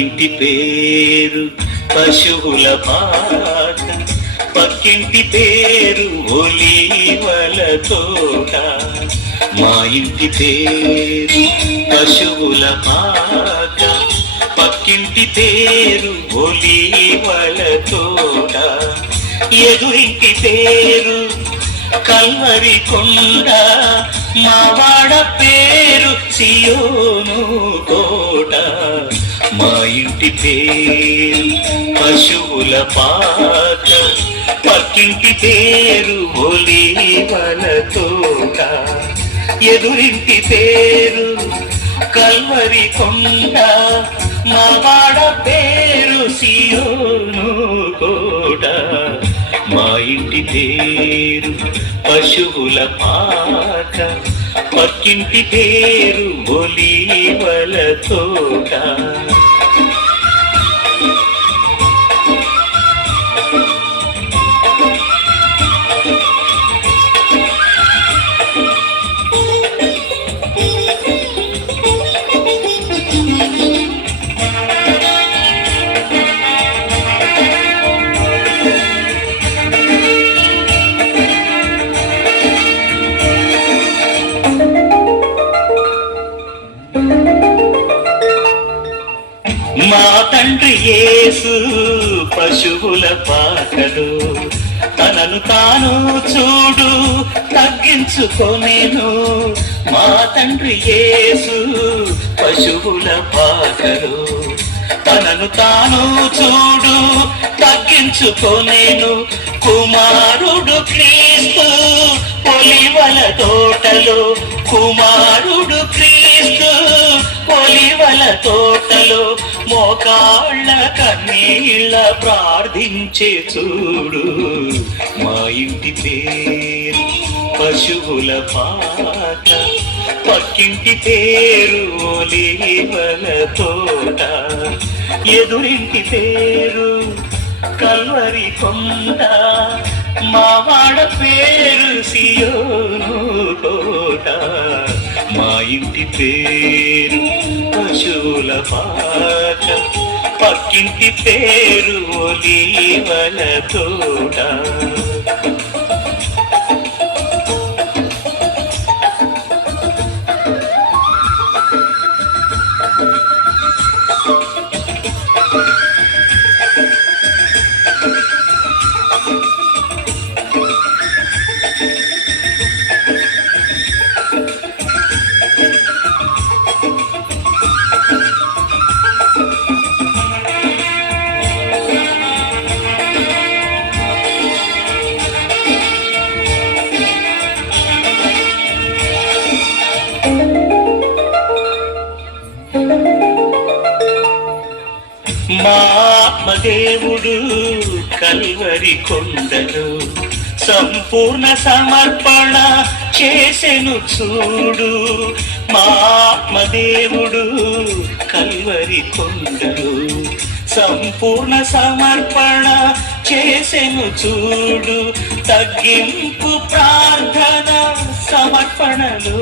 ఇంటి పేరు పశువుల పాక, పక్కింటి పేరు ఒలీవల తోట. మా ఇంటి పేరు పశువుల పాక, పక్కింటి పేరు ఒలీవల తోట. ఎదురింటి పేరు కల్వరి కొండ, మావాడ పేరు సియోను కోట. మా ఇంటి పేరు పశువుల పాక, పక్కింటి పేరు ఒలీవల తోట. ఎదురింటి పేరు కల్వరి కొండ, మావాడ పేరు సియోను కోట. మా ఇంటి పేరు పశువుల పాక, పక్కింటి పేరు ఒలీవల తోట. మా తండ్రి యేసు పశువుల పాకలో తనను తాను చూడు తగ్గించుకొనెను. మా తండ్రి యేసు పశువుల పాకలో తనను తాను చూడు తగ్గించుకొనెను. కుమారుడు క్రీస్తు ఒలీవల తోటలో, కుమారుడు క్రీస్తు ఒలీవల తోటలో మోకాళ్ళ కన్నీళ్ళ ప్రార్థించే చూడు. మా ఇంటి పేరు పశువుల పాక, పక్కింటి పేరు ఒలీవల తోట. ఎదురింటి పేరు కల్వరి కొండ, మావాడ పేరు సియోను కోట. మా ఇంటి పేరు పశువుల పాక, పక్కింటి పేరు ఒలీవల తోట. మా ఆత్మదేవుడు కల్వరి కొండలో సంపూర్ణ సమర్పణ చేసెను చూడు. మా ఆత్మదేవుడు కల్వరి కొండలో సంపూర్ణ సమర్పణ చేసెను చూడు. తగ్గింపు ప్రార్థన సమర్పణలో,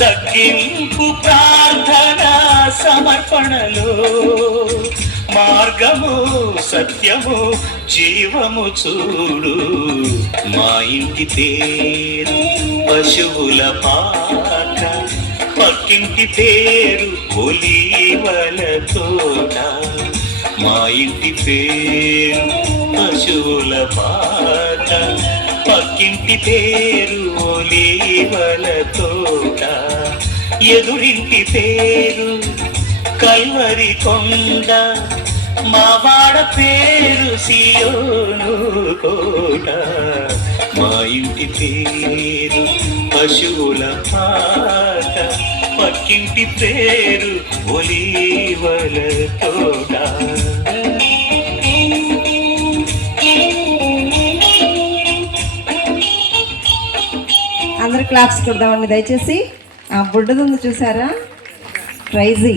తగ్గింపు ప్రార్థన సమర్పణలో మార్గము సత్యము జీవము చూడు. మా ఇంటి పేరు పశువుల పాక, పక్కింటి పేరు ఒలీవల తోట. మా ఇంటి పేరు పశువుల పాక, పక్కింటి పేరు ఒలీవల తోట. ఎదురింటి పేరు కల్వరి కొండ, మావాడ పేరు సియోను కోట. మా ఇంటి పేరు పశువుల పాక, పక్కింటి పేరు ఒలీవల తోట. అందరు క్లాప్స్ కొడదామండి దయచేసి. ఆ బుడ్డదుంది చూసారా, ప్రైజీ.